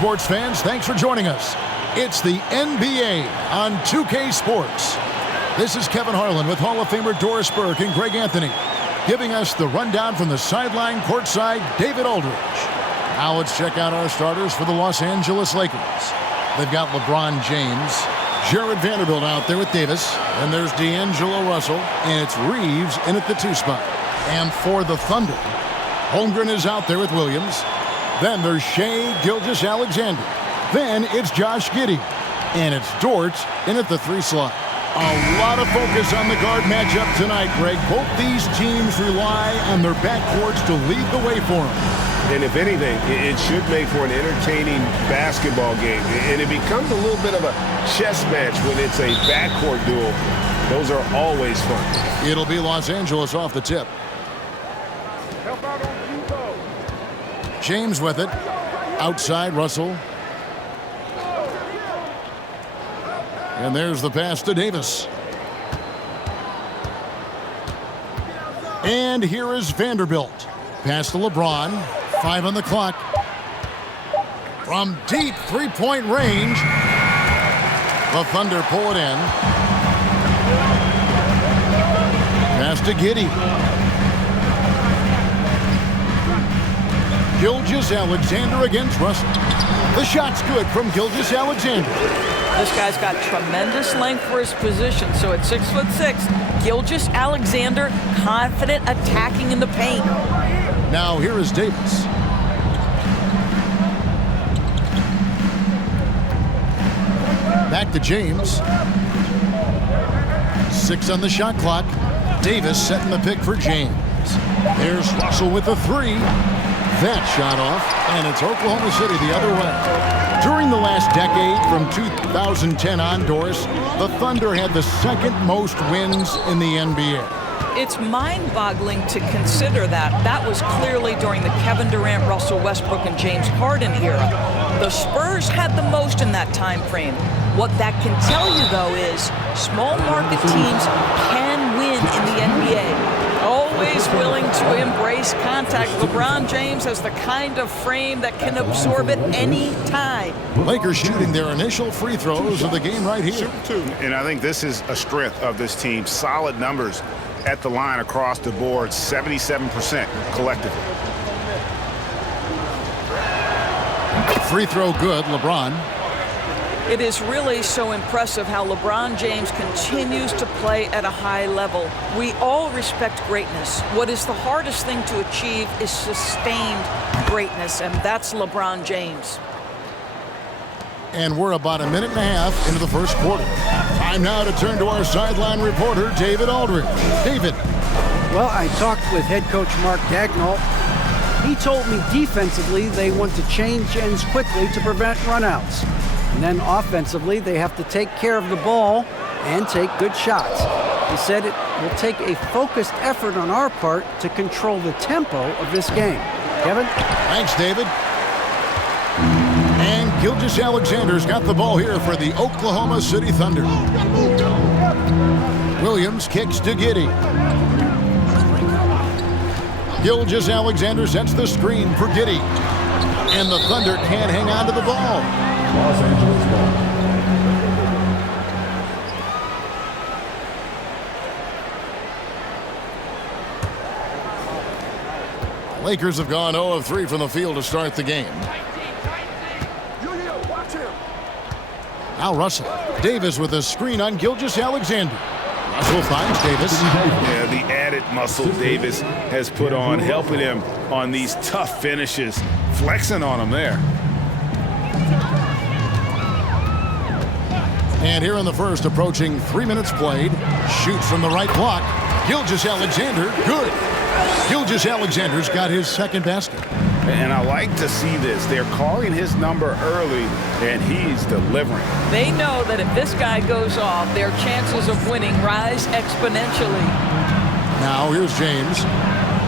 sports fans, thanks for joining us. It's the NBA on 2K Sports. This is Kevin Harlan with Hall of Famer Doris Burke and Greg Anthony, giving us the rundown from the sideline courtside, David Aldridge. Now let's check out our starters for the Los Angeles Lakers. They've got LeBron James, Jared Vanderbilt out there with Davis, and there's D'Angelo Russell, and it's Reeves in at the 2 spot. And for the Thunder, Holmgren is out there with Williams. Then there's Shai Gilgeous-Alexander. Then it's Josh Giddey, and it's Dort in at the 3 slot. A lot of focus on the guard matchup tonight, Greg. Both these teams rely on their backcourts to lead the way for them. And if anything, it should make for an entertaining basketball game. And it becomes a little bit of a chess match when it's a backcourt duel. Those are always fun. It'll be Los Angeles off the tip. James with it. Outside, Russell. And there's the pass to Davis. And here is Vanderbilt. Pass to LeBron. 5 on the clock. From deep three-point range, the Thunder pull it in. Pass to Giddey. Gilgeous-Alexander against Russell. The shot's good from Gilgeous-Alexander. This guy's got tremendous length for his position, so at 6'6", Gilgeous-Alexander confident attacking in the paint. Now here is Davis. Back to James. 6 on the shot clock. Davis setting the pick for James. There's Russell with the 3. That shot off, and it's Oklahoma City the other way. During the last decade, from 2010 on, Doris, the Thunder had the 2nd most wins in the NBA. It's mind-boggling to consider that. That was clearly during the Kevin Durant, Russell Westbrook, and James Harden era. The Spurs had the most in that time frame. What that can tell you, though, is small market teams can win in the NBA. Always willing to embrace contact. LeBron James has the kind of frame that can absorb it any time. Lakers shooting their initial free throws of the game right here. And I think this is a strength of this team. Solid numbers at the line across the board, 77% collectively. Free throw good, LeBron. It is really so impressive how LeBron James continues to play at a high level. We all respect greatness. What is the hardest thing to achieve is sustained greatness, and that's LeBron James. And we're about a minute and a half into the first quarter. Time now to turn to our sideline reporter, David Aldridge. David. Well, I talked with head coach Mark Dagnall. He told me defensively they want to change ends quickly to prevent runouts. And then offensively, they have to take care of the ball and take good shots. He said it will take a focused effort on our part to control the tempo of this game. Kevin? Thanks, David. And Gilgeous-Alexander's got the ball here for the Oklahoma City Thunder. Williams kicks to Giddey. Gilgeous-Alexander sets the screen for Giddey. And the Thunder can't hang on to the ball. Los Angeles ball. Lakers have gone 0 of 3 from the field to start the game. Now Russell. Davis with a screen on Gilgeous-Alexander. Russell finds Davis. Yeah, the added muscle Davis has put on, helping him on these tough finishes, flexing on him there. And here in the first, approaching 3 minutes played. Shoots from the right block. Gilgeous-Alexander, good. Gilgeous-Alexander's got his 2nd basket. And I like to see this. They're calling his number early, and he's delivering. They know that if this guy goes off, their chances of winning rise exponentially. Now here's James.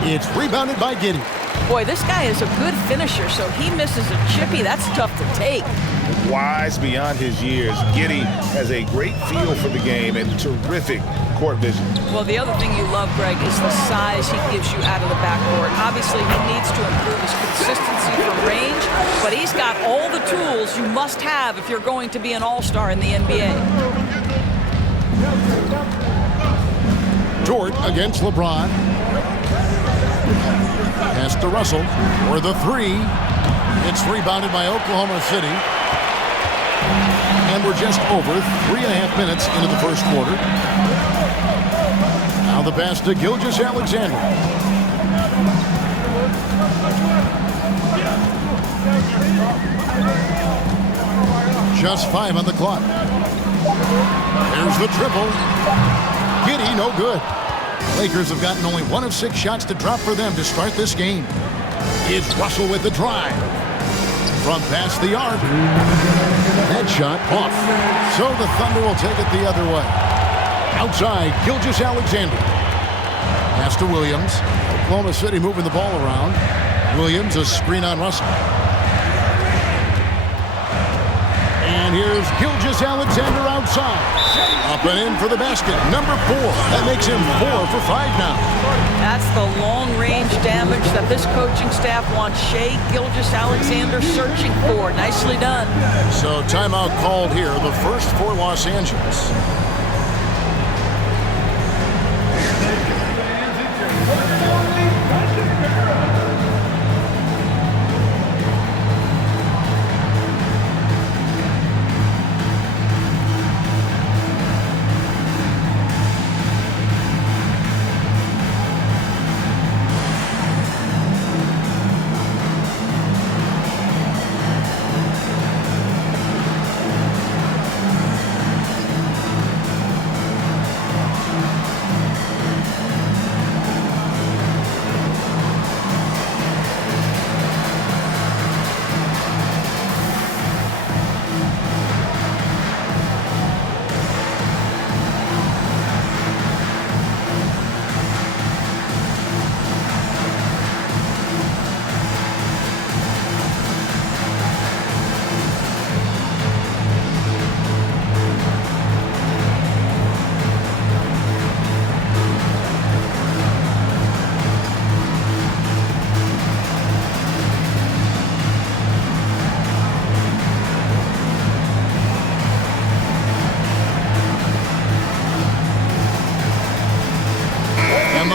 It's rebounded by Giddey. Boy, this guy is a good finisher, so he misses a chippy. That's tough to take. Wise beyond his years, Giddey has a great feel for the game and terrific court vision. Well, the other thing you love, Greg, is the size he gives you out of the backcourt. Obviously, he needs to improve his consistency from range, but he's got all the tools you must have if you're going to be an all-star in the NBA. Dort against LeBron. Pass to Russell for the three. It's rebounded by Oklahoma City. And we're just over 3.5 minutes into the first quarter. Now the pass to Gilgeous-Alexander. Just 5 on the clock. There's the triple. Giddy, no good. Lakers have gotten only 1 of 6 shots to drop for them to start this game. It's Russell with the drive. From past the arc. That shot off. So the Thunder will take it the other way. Outside, Gilgeous-Alexander. Pass to Williams. Oklahoma City moving the ball around. Williams, a screen on Russell. And here's Gilgeous-Alexander outside. Up and in for the basket. Number 4. That makes him 4 for 5 now. That's the long-range damage that this coaching staff wants Shai Gilgeous-Alexander searching for. Nicely done. So timeout called here, the first for Los Angeles.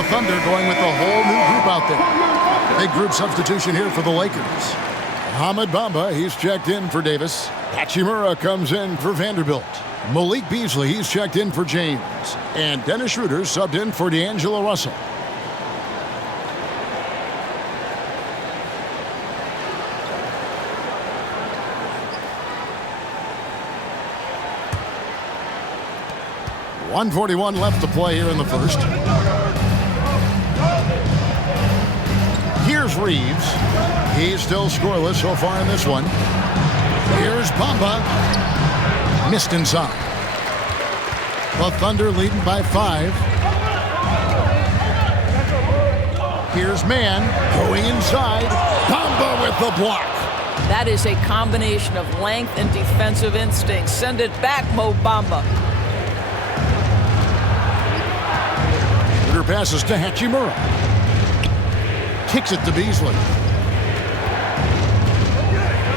Thunder going with a whole new group out there. Big group substitution here for the Lakers. Ahmed Bamba, he's checked in for Davis. Hachimura comes in for Vanderbilt. Malik Beasley, he's checked in for James. And Dennis Schroeder subbed in for D'Angelo Russell. .141 left to play here in the first. Here's Reeves. He's still scoreless so far in this one. Here's Bamba. Missed inside. The Thunder leading by 5. Here's Mann going inside. Bamba with the block. That is a combination of length and defensive instinct. Send it back, Mo Bamba. Passes to Hachimura. Kicks it to Beasley.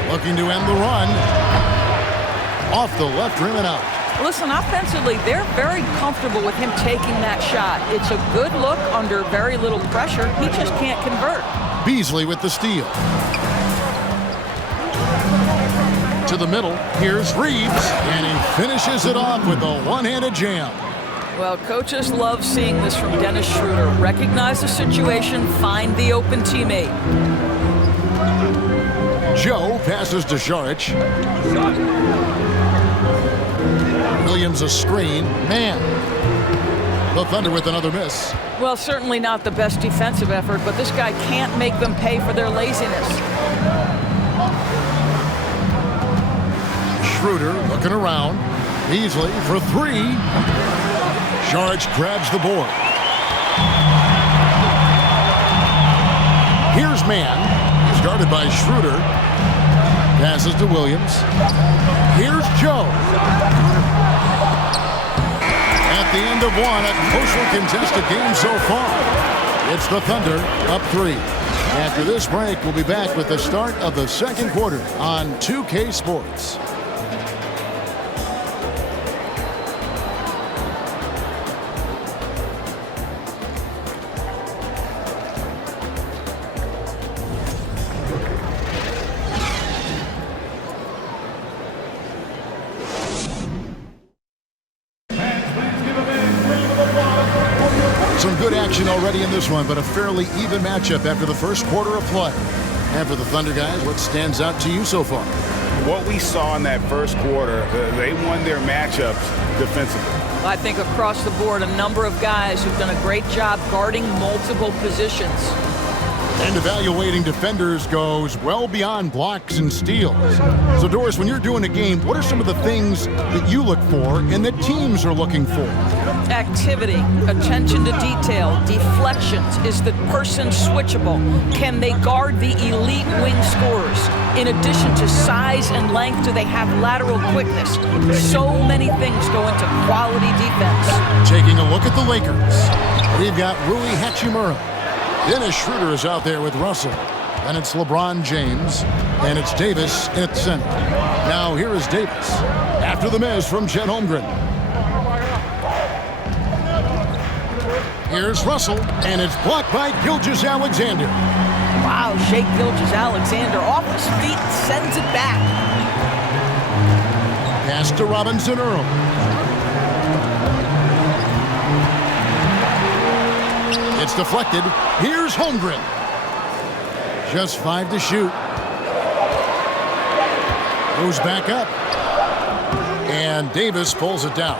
Looking to end the run. Off the left rim and out. Listen, offensively, they're very comfortable with him taking that shot. It's a good look under very little pressure. He just can't convert. Beasley with the steal. To the middle. Here's Reeves. And he finishes it off with a one-handed jam. Well, coaches love seeing this from Dennis Schroeder. Recognize the situation, find the open teammate. Joe passes to Šarić. Williams a screen. Man. The Thunder with another miss. Well, certainly not the best defensive effort, but this guy can't make them pay for their laziness. Schroeder looking around. Beasley for 3. Šarić grabs the board. Here's Mann. He's guarded by Schroeder. Passes to Williams. Here's Joe. At at the end of one, a closely contested game so far. It's the Thunder up 3. After this break, we'll be back with the start of the second quarter on 2K Sports. Some good action already in this one, but a fairly even matchup after the first quarter of play. And for the Thunder guys, what stands out to you so far? What we saw in that first quarter, they won their matchups defensively. I think across the board, a number of guys who've done a great job guarding multiple positions. And evaluating defenders goes well beyond blocks and steals. So, Doris, when you're doing a game, what are some of the things that you look for and that teams are looking for? Activity, attention to detail, deflections. Is the person switchable? Can they guard the elite wing scorers? In addition to size and length, do they have lateral quickness? So many things go into quality defense. Taking a look at the Lakers, we've got Rui Hachimura. Dennis Schroeder is out there with Russell. And it's LeBron James. And it's Davis at center. Now here is Davis after the miss from Chet Holmgren. Here's Russell, and it's blocked by Gilgeous-Alexander. Wow, Shai Gilgeous-Alexander off his feet, sends it back. Pass to Robinson Earl. It's deflected. Here's Holmgren. Just 5 to shoot. Goes back up. And Davis pulls it down.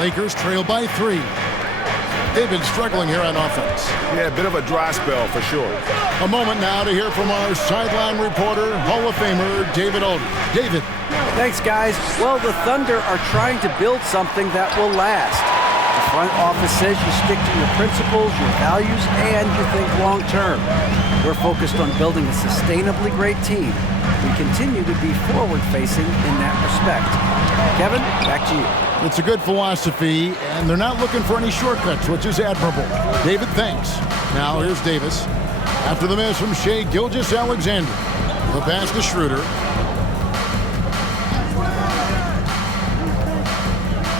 Lakers trail by 3. They've been struggling here on offense. Yeah, a bit of a dry spell for sure. A moment now to hear from our sideline reporter, Hall of Famer David Aldridge. David. Thanks, guys. Well, the Thunder are trying to build something that will last. The front office says you stick to your principles, your values, and you think long term. We're focused on building a sustainably great team. We continue to be forward-facing in that respect. Kevin, back to you. It's a good philosophy, and they're not looking for any shortcuts, which is admirable. David, thanks. Now here's Davis. After the miss from Shai Gilgeous-Alexander. The pass to Schroeder.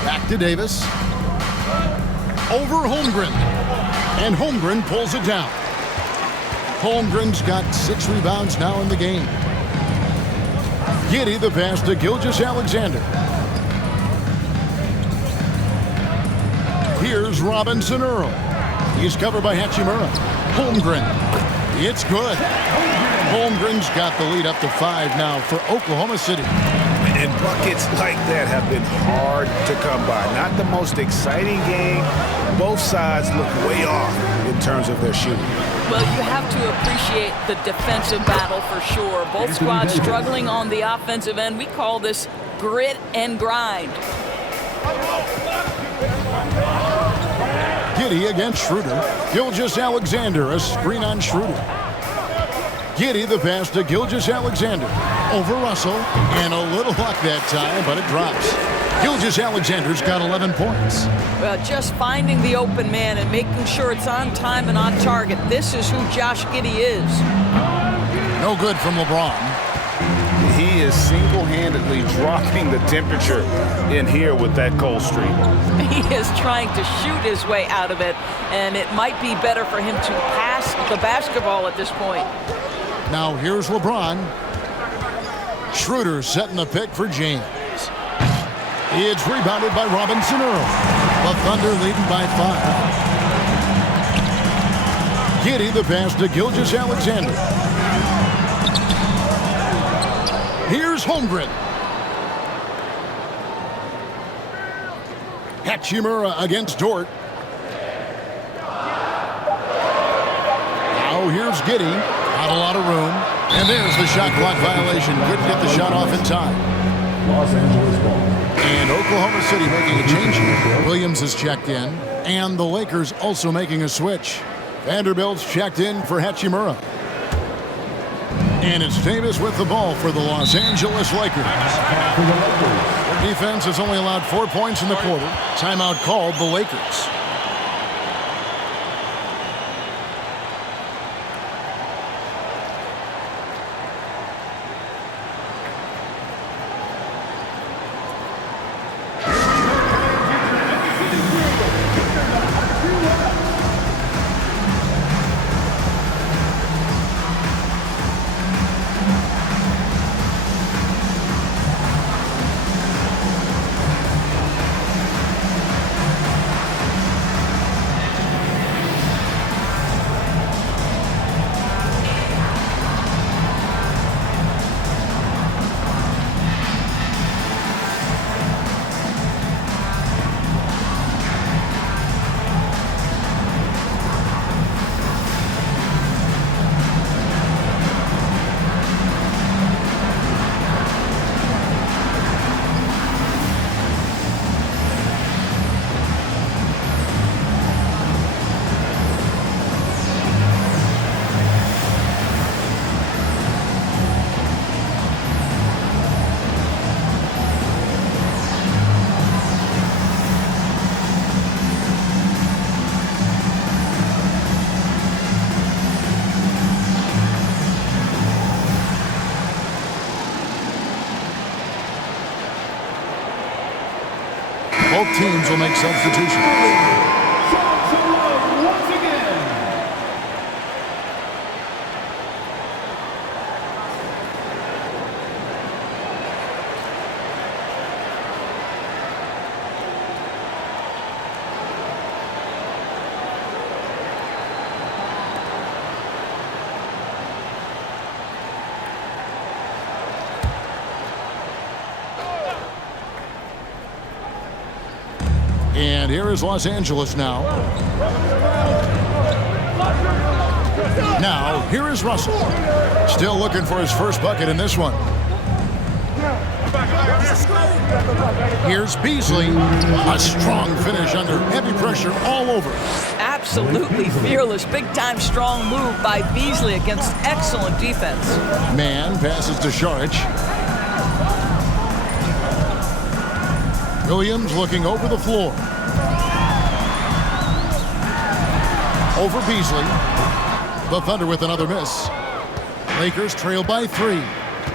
Back to Davis. Over Holmgren. And Holmgren pulls it down. Holmgren's got 6 rebounds now in the game. Giddey the pass to Gilgeous-Alexander. Here's Robinson Earl. He's covered by Hachimura. Holmgren. It's good. Holmgren's got the lead up to 5 now for Oklahoma City. And buckets like that have been hard to come by. Not the most exciting game. Both sides look way off in terms of their shooting. Well, you have to appreciate the defensive battle for sure. Both squads struggling on the offensive end. We call this grit and grind. Giddey against Schroeder. Gilgeous-Alexander, a screen on Schroeder. Giddey the pass to Gilgeous-Alexander. Over Russell, and a little luck that time, but it drops. Gilgeous-Alexander's got 11 points. Well, just finding the open man and making sure it's on time and on target. This is who Josh Giddey is. No good from LeBron. He is single-handedly dropping the temperature in here with that cold streak. He is trying to shoot his way out of it, and it might be better for him to pass the basketball at this point. Now here's LeBron. Schroeder setting the pick for James. It's rebounded by Robinson Earl. The Thunder leading by 5. Giddey the pass to Gilgeous-Alexander. Here's Holmgren. Hachimura against Dort. Now here's Giddey. Not a lot of room. And there's the shot clock violation. Couldn't get the shot off in time. Los Angeles ball. And Oklahoma City making a change here. Williams is checked in. And the Lakers also making a switch. Vanderbilt's checked in for Hachimura. And it's Davis with the ball for the Los Angeles Lakers. Their defense has only allowed 4 points in the quarter. Timeout called the Lakers. Both teams will make substitutions. And here is Los Angeles now. Now, here is Russell. Still looking for his first bucket in this one. Here's Beasley. A strong finish under heavy pressure all over. Absolutely fearless. Big-time strong move by Beasley against excellent defense. Man passes to Šarić. Williams looking over the floor. Over Beasley. The Thunder with another miss. Lakers trail by 3.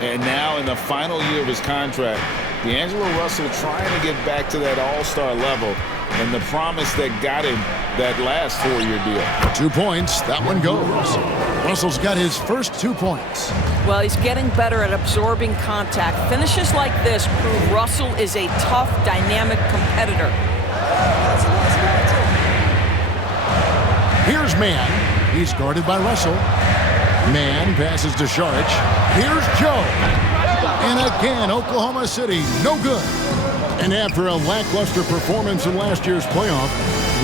And now in the final year of his contract, D'Angelo Russell trying to get back to that all-star level and the promise that got him that last 4-year deal. 2 points. That one goes. Russell's got his first 2 points. Well, he's getting better at absorbing contact. Finishes like this prove Russell is a tough, dynamic competitor. Here's Mann. He's guarded by Russell. Mann passes to Šarić. Here's Joe. And again, Oklahoma City, no good. And after a lackluster performance in last year's playoff,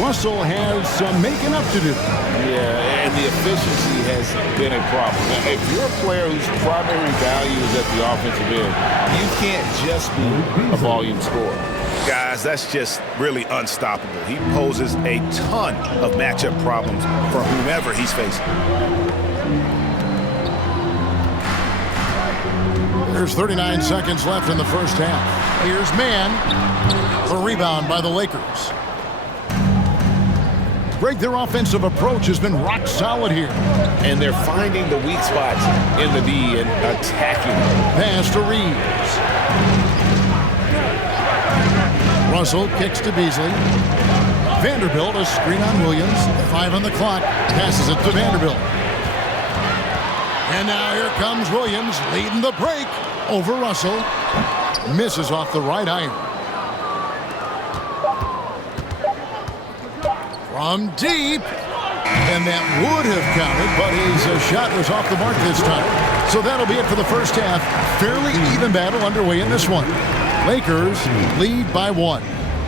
Russell has some making up to do. Yeah, and the efficiency has been a problem. Now, if you're a player whose primary value is at the offensive end, you can't just be a volume scorer. Guys, that's just really unstoppable. He poses a ton of matchup problems for whomever he's facing. There's 39 seconds left in the first half. Here's Mann. A rebound by the Lakers. Greg, their offensive approach has been rock solid here. And they're finding the weak spots in the D and attacking them. Pass to Reeves. Russell kicks to Beasley. Vanderbilt, a screen on Williams. 5 on the clock. Passes it to Vanderbilt. And now here comes Williams leading the break over Russell. Misses off the right iron. From deep. And that would have counted, but his shot was off the mark this time. So that'll be it for the first half. Fairly even battle underway in this one. Lakers lead by 1.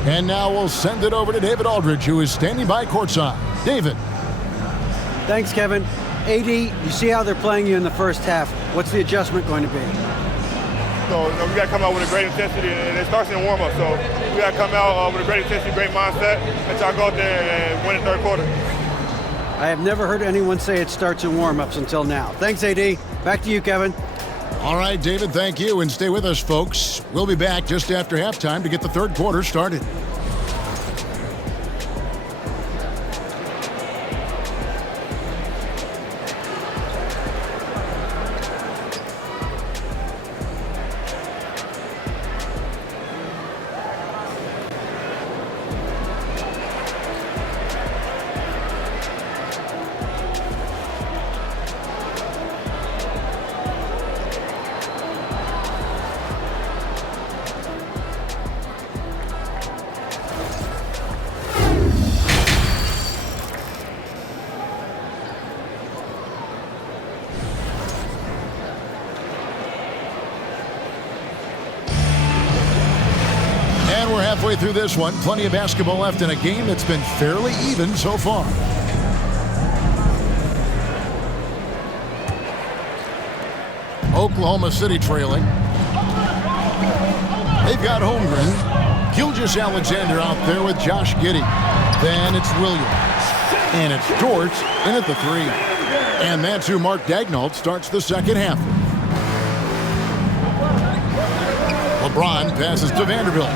And now we'll send it over to David Aldridge, who is standing by courtside. David. Thanks, Kevin. AD, you see how they're playing you in the first half. What's the adjustment going to be? So we got to come out with a great intensity, and it starts in the warm-up. So we got to come out with a great intensity, great mindset, and try to go out there and win the third quarter. I have never heard anyone say it starts in warm-ups until now. Thanks, AD. Back to you, Kevin. All right, David, thank you. And stay with us, folks. We'll be back just after halftime to get the third quarter started. Halfway through this one, plenty of basketball left in a game that's been fairly even so far. Oklahoma City trailing. They've got Holmgren. Gilgeous-Alexander out there with Josh Giddey. Then it's Williams. And it's Dort in at the three. And that's who Mark Daigneault starts the second half. LeBron passes to Vanderbilt.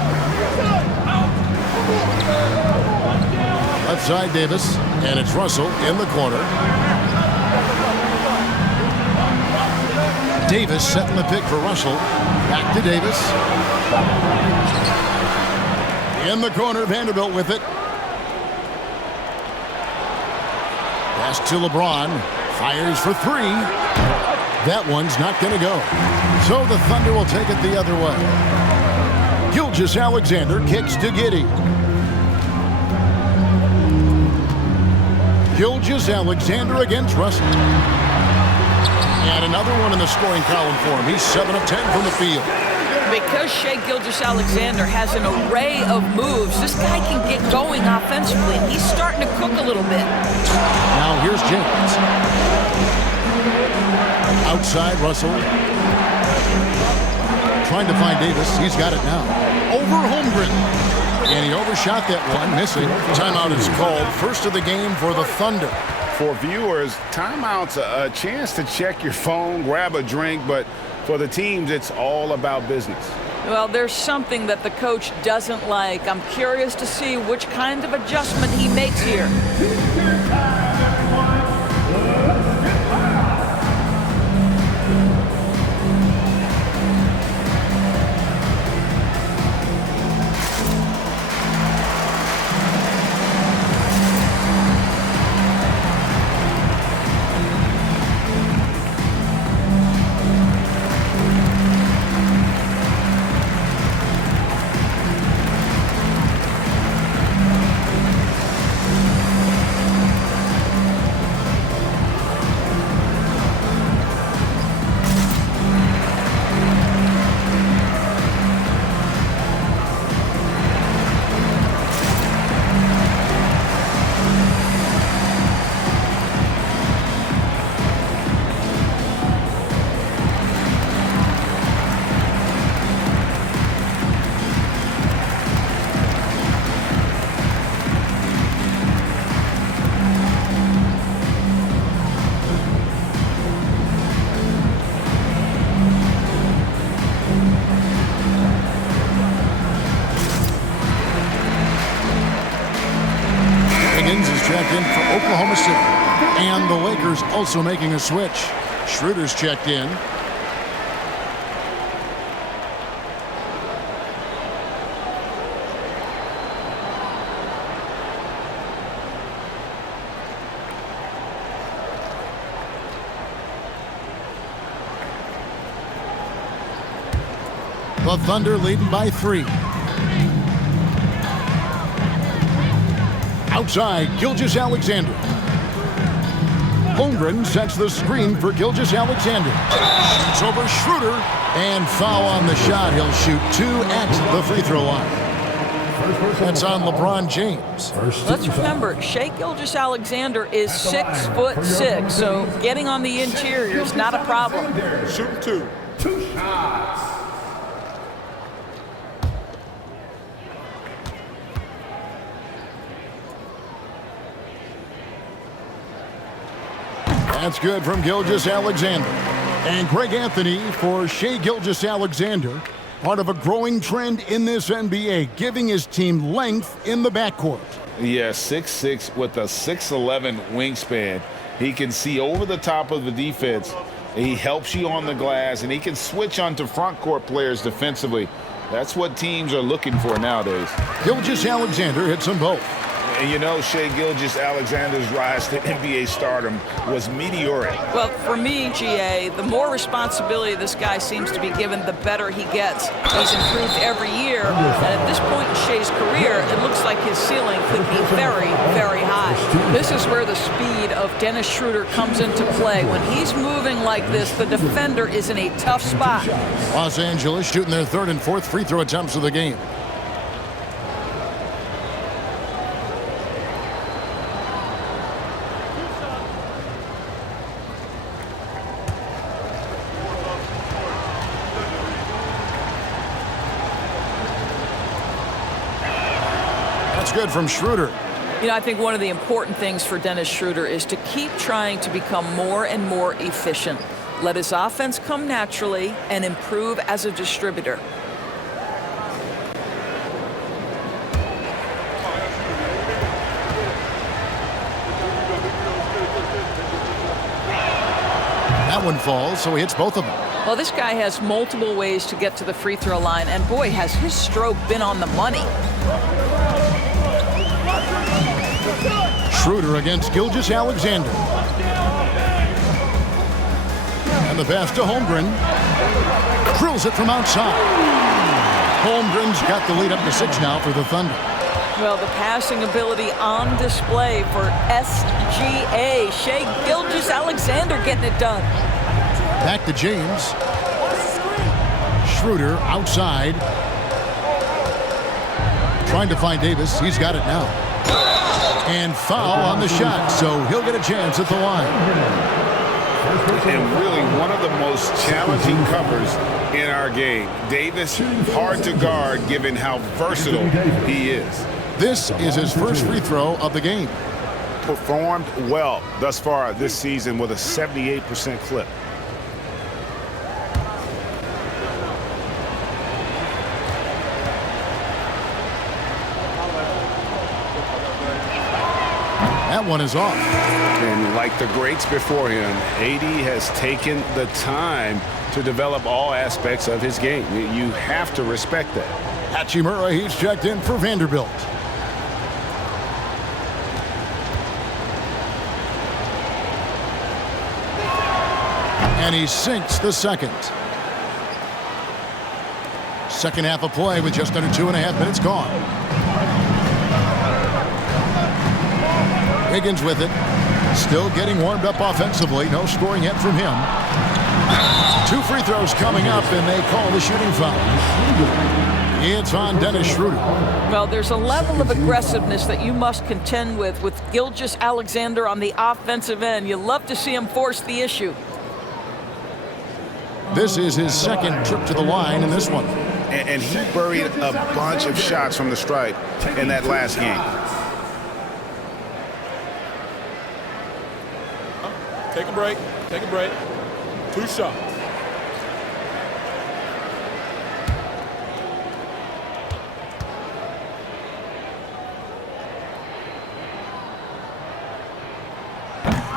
Left side Davis, and it's Russell in the corner. Davis setting the pick for Russell. Back to Davis. In the corner, Vanderbilt with it. Pass to LeBron. Fires for three. That one's not going to go. So the Thunder will take it the other way. Gilgeous-Alexander kicks to Giddey. Gilgeous-Alexander against Russell. And another one in the scoring column for him. He's 7 of 10 from the field. Because Shai Gilgeous-Alexander has an array of moves, this guy can get going offensively. He's starting to cook a little bit. Now here's James. Outside Russell. Trying to find Davis. He's got it now. Over Holmgren. And he overshot that one, missing. Timeout is called. First of the game for the Thunder. For viewers, timeout's a chance to check your phone, grab a drink, but for the teams, it's all about business. Well, there's something that the coach doesn't like. I'm curious to see which kind of adjustment he makes here. Checked in for Oklahoma City. And the Lakers also making a switch. Schroeder's checked in. The Thunder leading by 3. Outside, Gilgeous-Alexander. Holmgren sets the screen for Gilgeous-Alexander. Shoots over Schroeder, and foul on the shot. He'll shoot 2 at the free throw line. That's on LeBron James. Let's remember, Shai Gilgeous-Alexander is 6'6", so getting on the interior is not a problem. Shooting 2. 2 shots. That's good from Gilgeous-Alexander. And Greg Anthony for Shai Gilgeous-Alexander, part of a growing trend in this NBA, giving his team length in the backcourt. Yeah, 6'6" with a 6'11" wingspan. He can see over the top of the defense. He helps you on the glass, and he can switch onto front court players defensively. That's what teams are looking for nowadays. Gilgeous-Alexander hits them both. And you know, Shai Gilgeous-Alexander's rise to NBA stardom was meteoric. Well, for me, GA, the more responsibility this guy seems to be given, the better he gets. He's improved every year, and at this point in Shai's career, it looks like his ceiling could be very, very high. This is where the speed of Dennis Schroeder comes into play. When he's moving like this, the defender is in a tough spot. Los Angeles shooting their third and fourth free throw attempts of the game. Good from Schroeder. You know, I think one of the important things for Dennis Schroeder is to keep trying to become more and more efficient. Let his offense come naturally and improve as a distributor. That one falls, so he hits both of them. Well, this guy has multiple ways to get to the free throw line, and boy, has his stroke been on the money. Schroeder against Gilgeous-Alexander. And the pass to Holmgren. Drills it from outside. Holmgren's got the lead up to 6 now for the Thunder. Well, the passing ability on display for SGA. Shai Gilgeous-Alexander getting it done. Back to James. Schroeder outside. Trying to find Davis. He's got it now. And foul on the shot, so he'll get a chance at the line. And really one of the most challenging covers in our game. Davis, hard to guard given how versatile he is. This is his first free throw of the game. Performed well thus far this season with a 78% clip. That one is off. And like the greats before him, AD has taken the time to develop all aspects of his game. You have to respect that. Hachimura, he's checked in for Vanderbilt. And he sinks the second. Second half of play with just under 2.5 minutes gone. Higgins with it. Still getting warmed up offensively. No scoring yet from him. 2 free throws coming up, and they call the shooting foul. It's on Dennis Schroeder. Well, there's a level of aggressiveness that you must contend with Gilgeous-Alexander on the offensive end. You love to see him force the issue. This is his second trip to the line in this one. And he buried a bunch of shots from the stripe in that last game. Take a break. Take a break. 2 shots.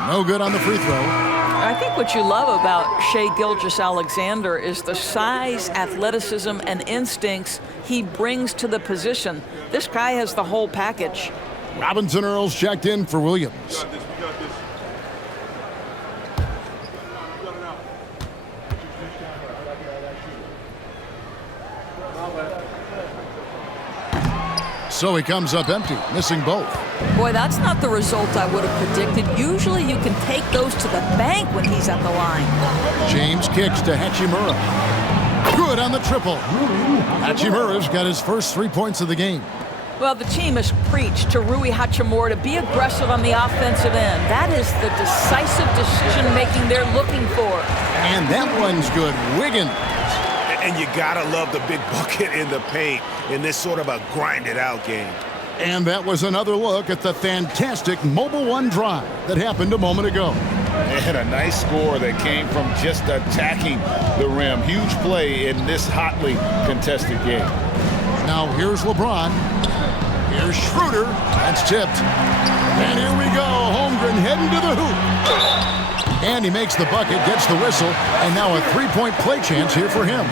No good on the free throw. I think what you love about Shai Gilgeous-Alexander is the size, athleticism, and instincts he brings to the position. This guy has the whole package. Robinson Earls checked in for Williams. So he comes up empty, missing both. Boy, that's not the result I would have predicted. Usually you can take those to the bank when he's at the line. James kicks to Hachimura. Good on the triple. Hachimura's got his first 3 points of the game. Well, the team has preached to Rui Hachimura to be aggressive on the offensive end. That is the decisive decision-making they're looking for. And that one's good. Wiggins. And you gotta love the big bucket in the paint in this sort of a grind-it-out game. And that was another look at the fantastic Mobile One drive that happened a moment ago. And a nice score that came from just attacking the rim. Huge play in this hotly contested game. Now here's LeBron. Here's Schroeder. That's tipped. And here we go. Holmgren heading to the hoop. And he makes the bucket, gets the whistle, and now a three-point play chance here for him.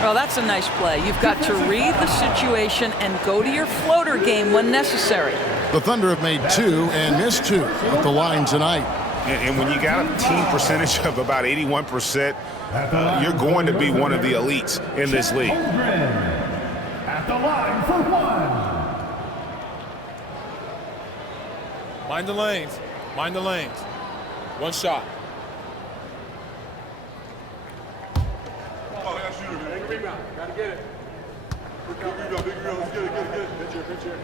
Well, that's a nice play. You've got to read the situation and go to your floater game when necessary. The Thunder have made 2 and missed 2 at the line tonight. And when you got a team percentage of about 81%, you're going to be one of the elites in this league. At the line for 1. Mind the lanes. Mind the lanes. One shot. Gotta get it. Big rebound. Let's get it. Pitch here.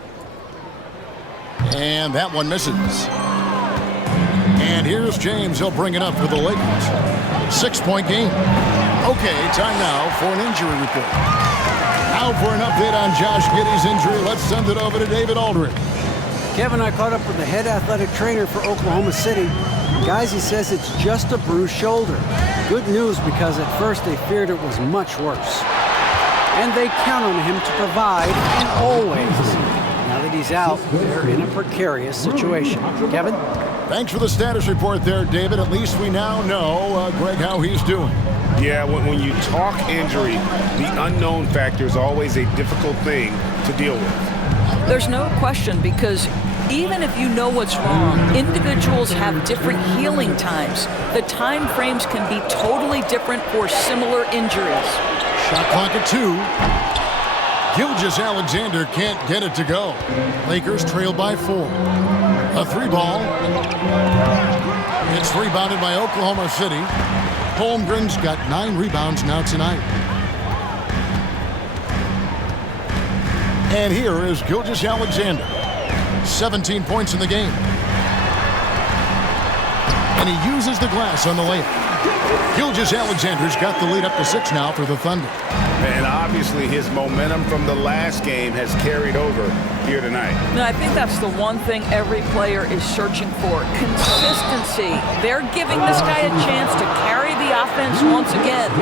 And that one misses. And here's James. He'll bring it up for the Lakers. 6-point game. Okay, time now for an injury report. Now for an update on Josh Giddey's injury, let's send it over to David Aldridge. Kevin, I caught up with the head athletic trainer for Oklahoma City. Guys, he says it's just a bruised shoulder. Good news, because at first they feared it was much worse. And they count on him to provide in all ways. Now that he's out, they're in a precarious situation. Kevin? Thanks for the status report there, David. At least we now know, Greg, how he's doing. Yeah, when you talk injury, the unknown factor is always a difficult thing to deal with. There's no question, because even if you know what's wrong, individuals have different healing times. The time frames can be totally different for similar injuries. Shot clock at 2. Gilgeous-Alexander can't get it to go. Lakers trail by 4. A 3-ball. It's rebounded by Oklahoma City. Holmgren's got 9 rebounds now tonight. And here is Gilgeous-Alexander. 17 points in the game. And he uses the glass on the layup. Gilgeous-Alexander's got the lead up to 6 now for the Thunder. And obviously his momentum from the last game has carried over here tonight. No, I think that's the one thing every player is searching for. Consistency. They're giving this guy a chance to carry the offense once again.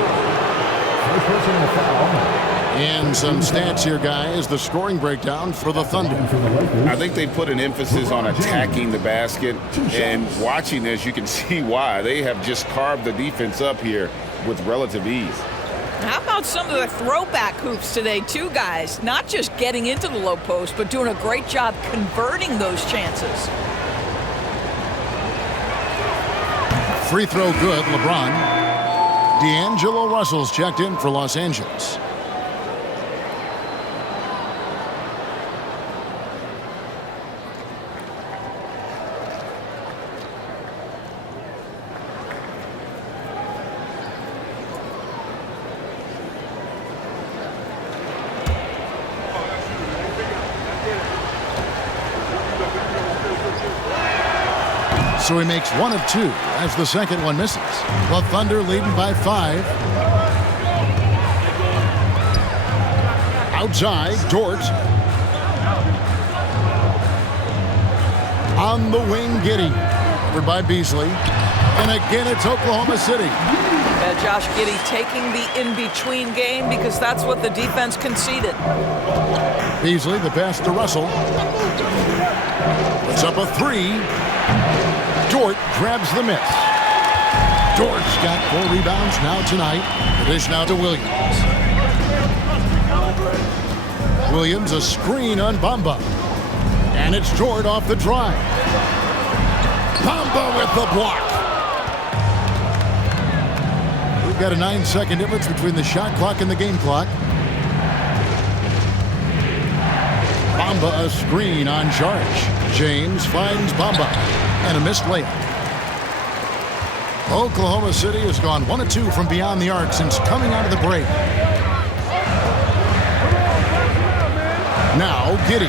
And some stats here, guys. The scoring breakdown for the Thunder. I think they put an emphasis on attacking the basket, and watching this, you can see why. They have just carved the defense up here with relative ease. How about some of the throwback hoops today, too, guys? Not just getting into the low post, but doing a great job converting those chances. Free throw good, LeBron. D'Angelo Russell's checked in for Los Angeles. So he makes 1 of 2 as the second one misses. The Thunder leading by 5. Outside, Dort. On the wing, Giddey. Covered by Beasley. And again, it's Oklahoma City. Josh Giddey taking the in-between game, because that's what the defense conceded. Beasley, the pass to Russell. Puts up a 3. Dort grabs the miss. Dort's got 4 rebounds now tonight. The dish now to Williams. Williams, a screen on Bamba. And it's Dort off the drive. Bamba with the block. We've got a 9-second difference between the shot clock and the game clock. Bamba, a screen on charge. James finds Bamba. And a missed layup. Oklahoma City has gone 1 of 2 from beyond the arc since coming out of the break. Now, Giddey.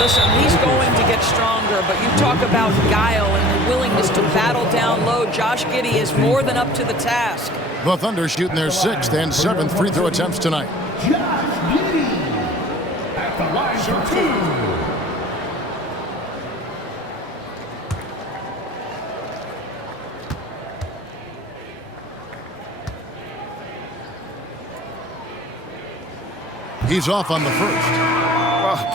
Listen, he's going to get stronger, but you talk about guile and the willingness to battle down low. Josh Giddey is more than up to the task. The Thunder shooting their 6th and 7th free throw attempts tonight. Josh Giddey at the line for 2. He's off on the first.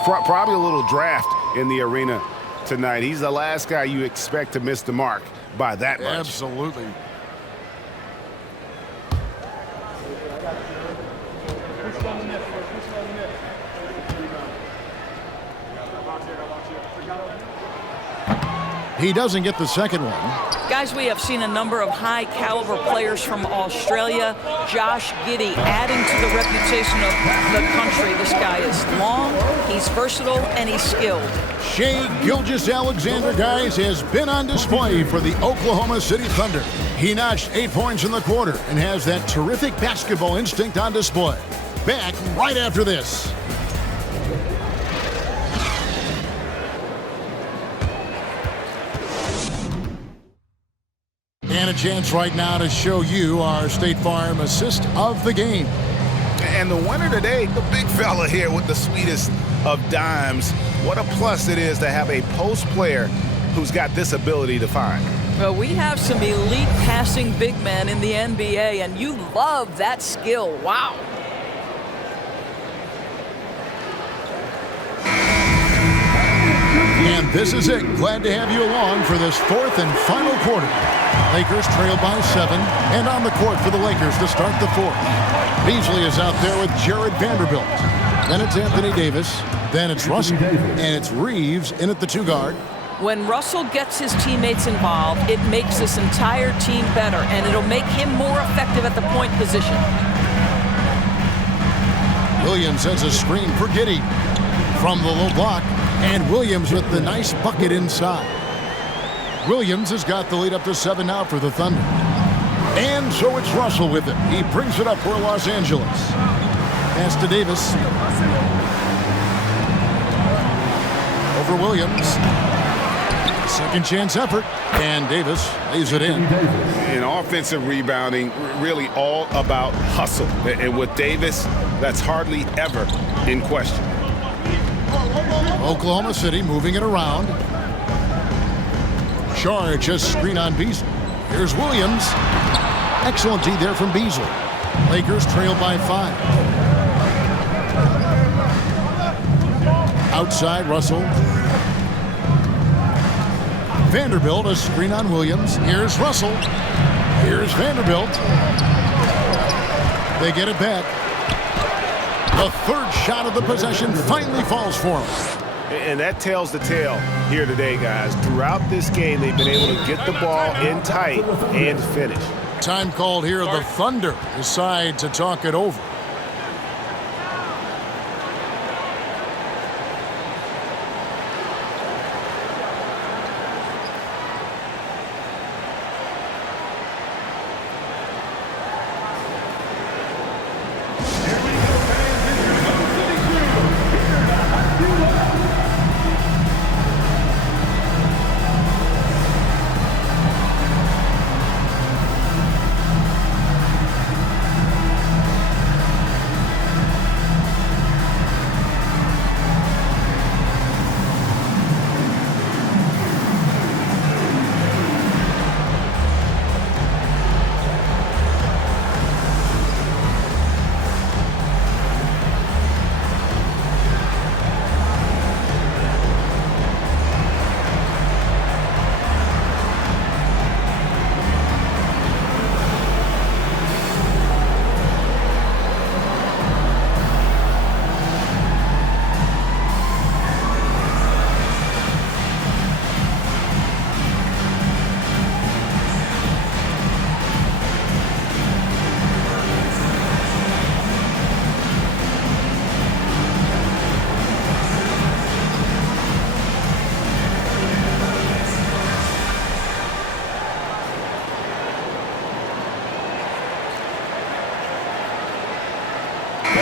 Well, probably a little draft in the arena tonight. He's the last guy you expect to miss the mark by that much. Absolutely. He doesn't get the second one. Guys, we have seen a number of high-caliber players from Australia. Josh Giddey adding to the reputation of the country. This guy is long, he's versatile, and he's skilled. Shai Gilgeous-Alexander, guys, has been on display for the Oklahoma City Thunder. He notched 8 points in the quarter and has that terrific basketball instinct on display. Back right after this. And a chance right now to show you our State Farm assist of the game. And the winner today, the big fella here with the sweetest of dimes. What a plus it is to have a post player who's got this ability to find. Well, we have some elite passing big men in the NBA, and you love that skill. Wow. And this is it. Glad to have you along for this fourth and final quarter. Lakers trail by 7, and on the court for the Lakers to start the fourth. Beasley is out there with Jared Vanderbilt. Then it's Anthony Davis. Then it's Russell. And it's Reeves in at the 2 guard. When Russell gets his teammates involved, it makes this entire team better, and it'll make him more effective at the point position. Williams has a screen for Giddey from the low block, and Williams with the nice bucket inside. Williams has got the lead up to 7 now for the Thunder. And so it's Russell with it. He brings it up for Los Angeles. Pass to Davis. Over Williams. Second chance effort. And Davis lays it in. In offensive rebounding, really all about hustle. And with Davis, that's hardly ever in question. Oklahoma City moving it around. Charge a screen on Beasley. Here's Williams. Excellent D there from Beasley. Lakers trail by 5. Outside, Russell. Vanderbilt, a screen on Williams. Here's Russell. Here's Vanderbilt. They get it back. The third shot of the possession finally falls for him. And that tells the tale here today, guys. Throughout this game, they've been able to get the ball in tight and finish. Time called here. The Thunder decide to talk it over.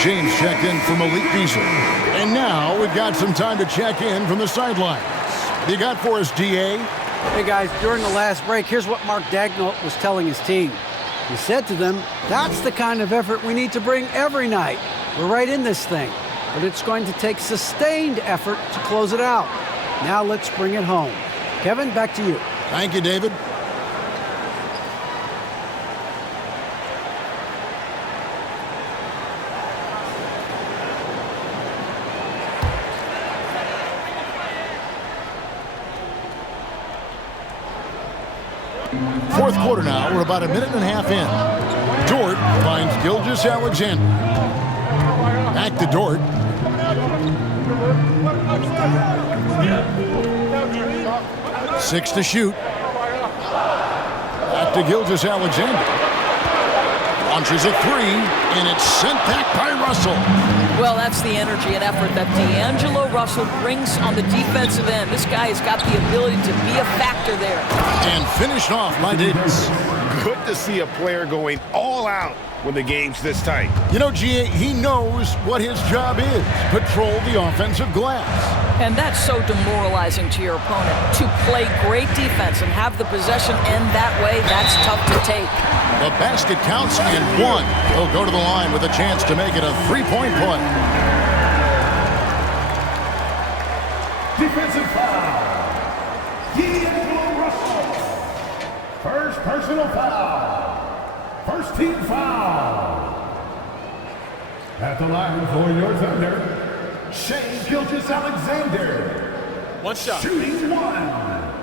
James checked in from Malik Beasley. And now we've got some time to check in from the sidelines. What you got for us, DA? Hey guys, during the last break, here's what Mark Daigneault was telling his team. He said to them, that's the kind of effort we need to bring every night. We're right in this thing, but it's going to take sustained effort to close it out. Now let's bring it home. Kevin, back to you. Thank you, David. Fourth quarter now. We're about a minute and a half in. Dort finds Gilgeous-Alexander. Back to Dort. 6 to shoot. Back to Gilgeous-Alexander. Launches a 3, and it's sent back by Russell. Well, that's the energy and effort that D'Angelo Russell brings on the defensive end. This guy has got the ability to be a factor there. And finished off by Davis. Good to see a player going all out when the game's this tight. You know, G.A., he knows what his job is. Patrol the offensive glass. And that's so demoralizing to your opponent. To play great defense and have the possession end that way, that's tough to take. The basket counts and 1. He'll go to the line with a chance to make it a 3-point play. Defensive foul. D'Angelo Russell. First personal foul. First team foul. At the line for your Thunder, Shai Gilgeous-Alexander. One shot. Shooting 1.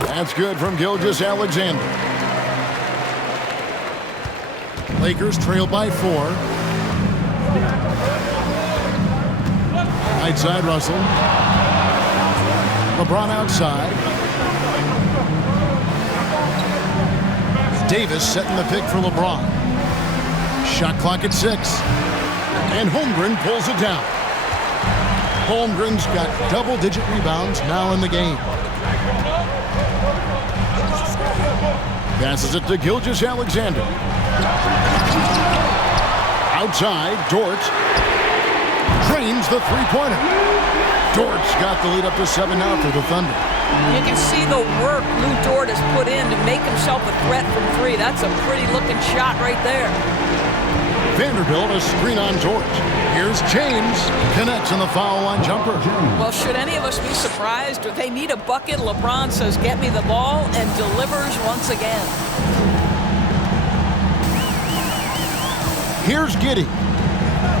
That's good from Gilgeous-Alexander. Lakers trail by 4. Right side, Russell. LeBron outside. Davis setting the pick for LeBron. Shot clock at 6. And Holmgren pulls it down. Holmgren's got double-digit rebounds now in the game. Passes it to Gilgeous-Alexander. Outside, Dort drains the three-pointer. Dort's got the lead up to 7 now for the Thunder. You can see the work Lou Dort has put in to make himself a threat from 3. That's a pretty-looking shot right there. Vanderbilt a screen on Dort. Here's James. Connects on the foul line jumper. Well, should any of us be surprised if they need a bucket? LeBron says, get me the ball, and delivers once again. Here's Giddey.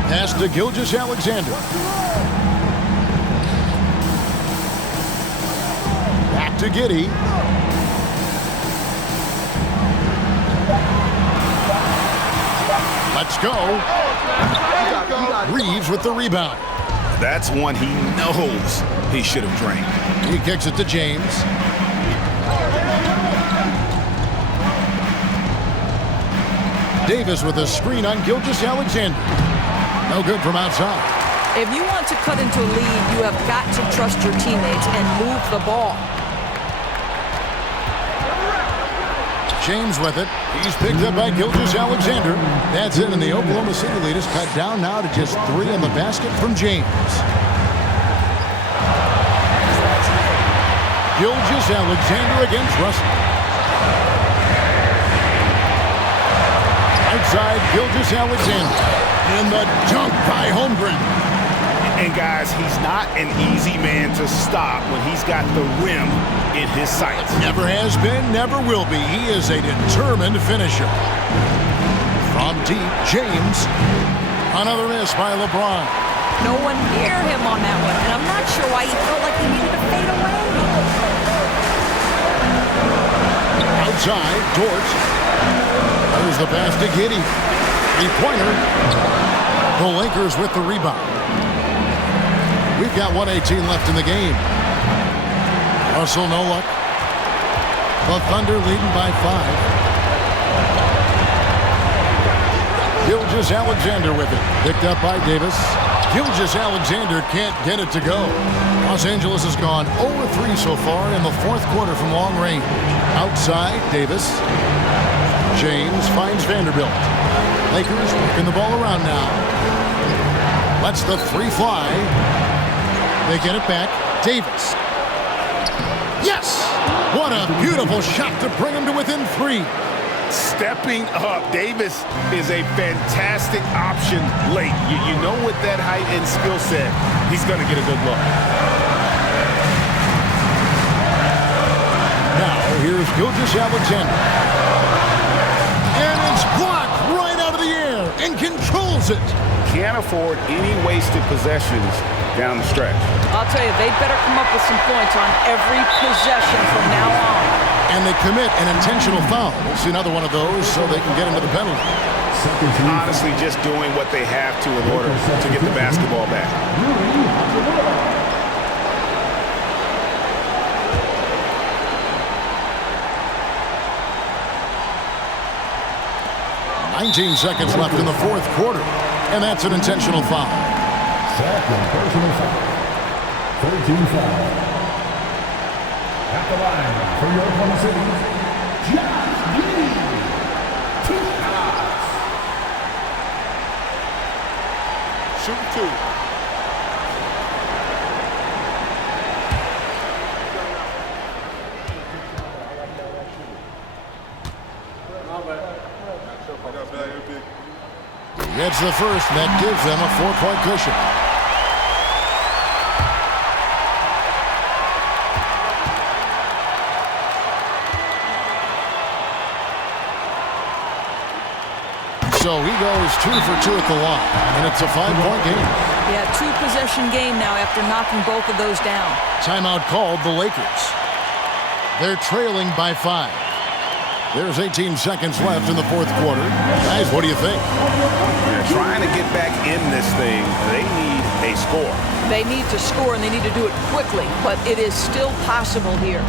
Pass to Gilgeous-Alexander. Back to Giddey. Let's go. Reeves with the rebound. That's one he knows he should have drained. He kicks it to James. Davis with a screen on Gilgeous-Alexander. No good from outside. If you want to cut into a lead, you have got to trust your teammates and move the ball. James with it. He's picked up by Gilgeous-Alexander. That's it, and the Oklahoma City lead is cut down now to just 3 in the basket from James. Gilgeous-Alexander against Russell. Outside, Gilgeous-Alexander. And the dunk by Holmgren. And guys, he's not an easy man to stop when he's got the rim in his sights. Never has been, never will be. He is a determined finisher. From deep, James. Another miss by LeBron. No one near him on that one, and I'm not sure why he felt like he needed to fade away. Outside, Dort. There's the pass to Giddey. Three-pointer. The Lakers with the rebound. We've got 1:18 left in the game. Russell no luck. The Thunder leading by 5. Gilgeous-Alexander with it. Picked up by Davis. Gilgeous-Alexander can't get it to go. Los Angeles has gone 0-3 so far in the fourth quarter from long range. Outside, Davis. James finds Vanderbilt. Lakers working the ball around now. Lets the 3 fly. They get it back. Davis. Yes! What a beautiful shot to bring him to within 3. Stepping up, Davis is a fantastic option late. You know with that height and skill set, he's going to get a good look. Now, here's Gilgeous-Alexander. And it's blocked right and controls it. Can't afford any wasted possessions down the stretch. I'll tell you, they better come up with some points on every possession from now on. And they commit an intentional foul. We'll see another one of those so they can get into the penalty. Honestly, just doing what they have to in order to get the basketball back. 19 seconds left in the fourth quarter, and that's an intentional foul. Second personal foul. 13 foul. At the line for your Oklahoma City, Josh Giddey. 2 shots. Shoot 2. Gets the first, and that gives them a 4-point cushion. So he goes 2 for 2 at the line, and it's a 5-point game. Yeah, 2-possession game now after knocking both of those down. Timeout called the Lakers. They're trailing by 5. There's 18 seconds left in the fourth quarter. Guys, what do you think? They're trying to get back in this thing. They need a score. They need to score, and they need to do it quickly, but it is still possible here.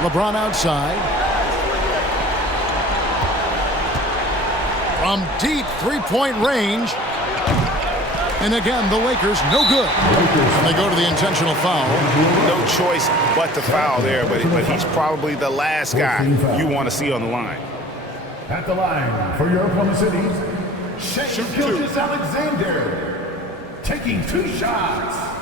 LeBron outside. From deep three-point range. And again, the Lakers, no good. And they go to the intentional foul. No choice but to foul there, but he's probably the last guy you want to see on the line. At the line for your Oklahoma City, Shea Gilgeous-Alexander. Taking 2 shots.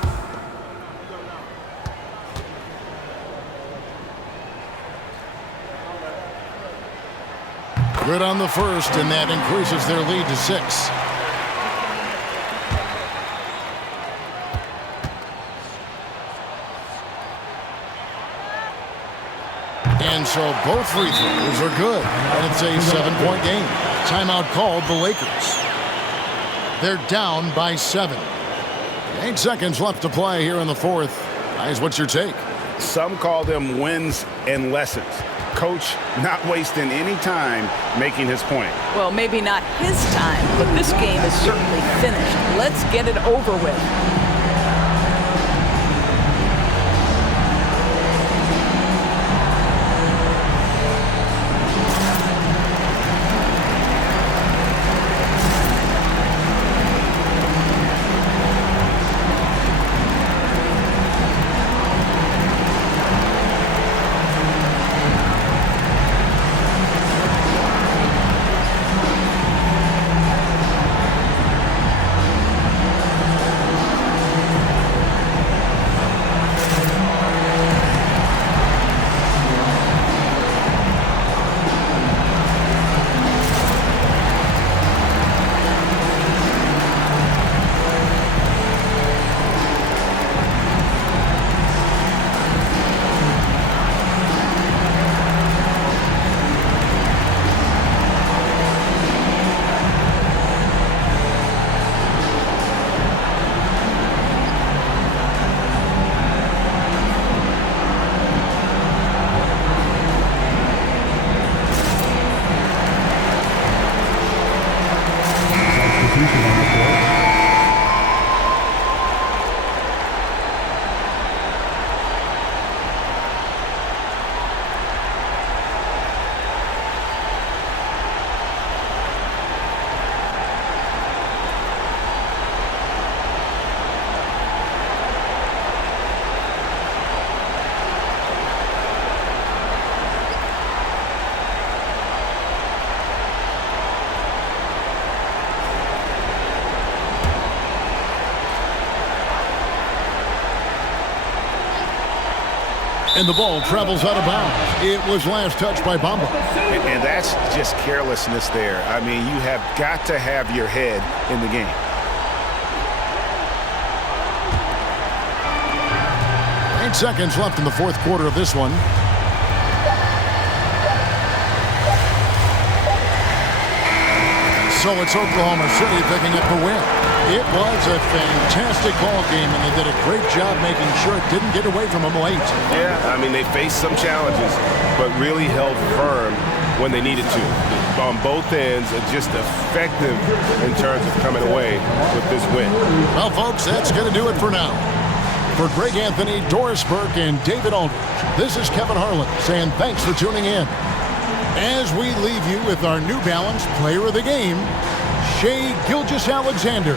Good on the first, and that increases their lead to 6. And so both free throws are good, and it's a 7-point game. Timeout called the Lakers. They're down by 7. 8 seconds left to play here in the fourth. Guys, what's your take? Some call them wins and lessons. Coach not wasting any time making his point. Well, maybe not his time, but this game is certainly finished. Let's get it over with. And the ball travels out of bounds. It was last touched by Bamba. And that's just carelessness there. I mean, you have got to have your head in the game. Seconds left in the fourth quarter of this one. So it's Oklahoma City picking up the win. It was a fantastic ball game, and they did a great job making sure it didn't get away from them late. Yeah, I mean, they faced some challenges, but really held firm when they needed to. On both ends, just effective in terms of coming away with this win. Well, folks, that's going to do it for now. For Greg Anthony, Doris Burke, and David Aldridge, this is Kevin Harlan saying thanks for tuning in. As we leave you with our New Balance Player of the Game, Shai Gilgeous-Alexander.